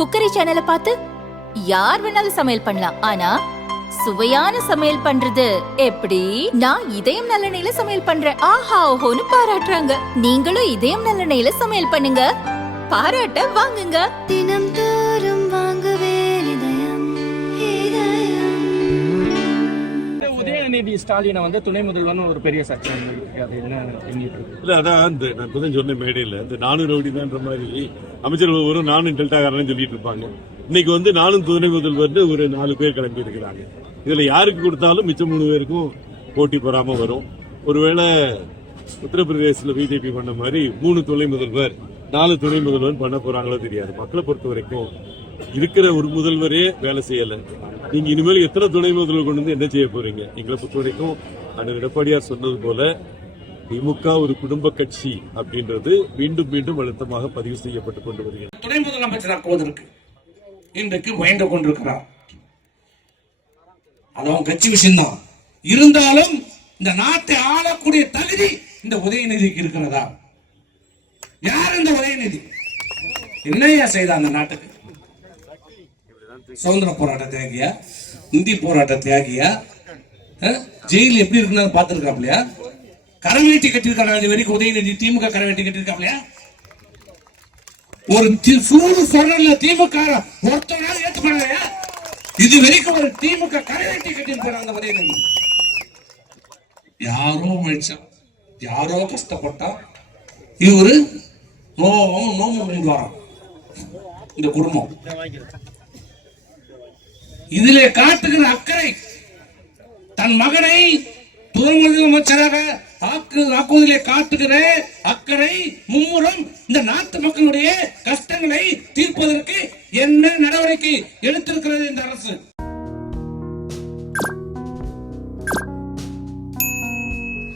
Cookery சேனலை பார்த்து யார் வேணாலும் சமையல் பண்ணலாம். ஆனா சுவையான சமையல் பண்றது எப்படி? நான் இதயம் நல்லெண்ணெயில சமையல் பண்றேன். ஆஹா ஓஹோன்னு பாராட்டுறாங்க. நீங்களும் இதயம் நல்லெண்ணெயில சமையல் பண்ணுங்க, பாராட்ட வாங்குங்க. தினம் தோறும் வாங்குவே உதயநிதி ஸ்டாலினை வந்து துணை முதல்வர்னு ஒரு பெரிய சர்ச்சை அது என்ன இல்ல அதான் நான் இப்பதான் சொன்ன மேடையில் இந்த நானும் ரவுடிதான்ற மாதிரி அமைச்சர்கள் ஒரு நானும் டெல்டாக்காரன் சொல்லிட்டு இருப்பாங்க. இன்னைக்கு வந்து நானும் துணை முதல்வர் ஒரு 4 பேர் கிளம்பி இருக்கிறாங்க. இதுல யாருக்கு கொடுத்தாலும் மிச்சம் 3 பேருக்கும் போட்டி பெறாம வரும். ஒருவேளை உத்தரப்பிரதேசத்துல பிஜேபி பண்ண மாதிரி 3 துணை முதல்வர் 4 துணை முதல்வர் பண்ண போறாங்களோ தெரியாது. மக்களை பொறுத்த வரைக்கும் இருக்கிற ஒரு முதல்வரே வேலை செய்யல. நீங்க இனிமேல் எத்தனை துணை முதல்வர் கொண்டு வந்து என்ன செய்ய போறீங்க? எங்களை பொறுத்த வரைக்கும் அண்ணன் எடப்பாடியார் சொன்னது போல திமுக ஒரு குடும்ப கட்சி அப்படின்றது மீண்டும் மீண்டும் அழுத்தமாக பதிவு செய்யப்பட்டுக் கொண்டு வருகிறது. துணை முதலமைச்சராக்குவதற்கு இன்றைக்கு முயன்று கொண்டிருக்கிறார். அது அவங்க கட்சி விஷயம்தான். இருந்தாலும் இந்த நாட்டை ஆளக்கூடிய தகுதி இந்த உதயநிதிக்கு இருக்கிறதா? யார் இந்த உதயநிதி? என்னையா செய்த அந்த நாட்டுக்கு? சுதந்திர போராட்ட தியாகியா? இந்தி போராட்ட தியாகியா? ஜெயில் எப்படி இருக்குன்னு பாத்துருக்காப்லையா? கரவேட்டி கட்டிருக்காங்க. அது வரைக்கும் உதயநிதி திமுக கரவேட்டி கட்டிருக்காப்லையா? ஒரு சூடு சொன்ன திமுக ஒருத்தனால ஏற்றுக்கலையா? இது வரைக்கும் ஒரு திமுக கரவேட்டி கட்டிருக்காங்க அந்த உதயநிதி. யாரோ மனுஷா, யாரோ கஷ்டப்பட்டா இவரு நோம்பு மூடுவாராம் இந்த குடும்பம். இதிலே காட்டுகிற அக்கறை, தன் மகனை துணை முதலமைச்சராக ஆக்குவதிலே காட்டுகிற அக்கறை, மும்முரம் இந்த நாட்டு மக்களுடைய கஷ்டங்களை தீர்ப்பதற்கு என்ன நடவடிக்கை எடுத்திருக்கிறது இந்த அரசு?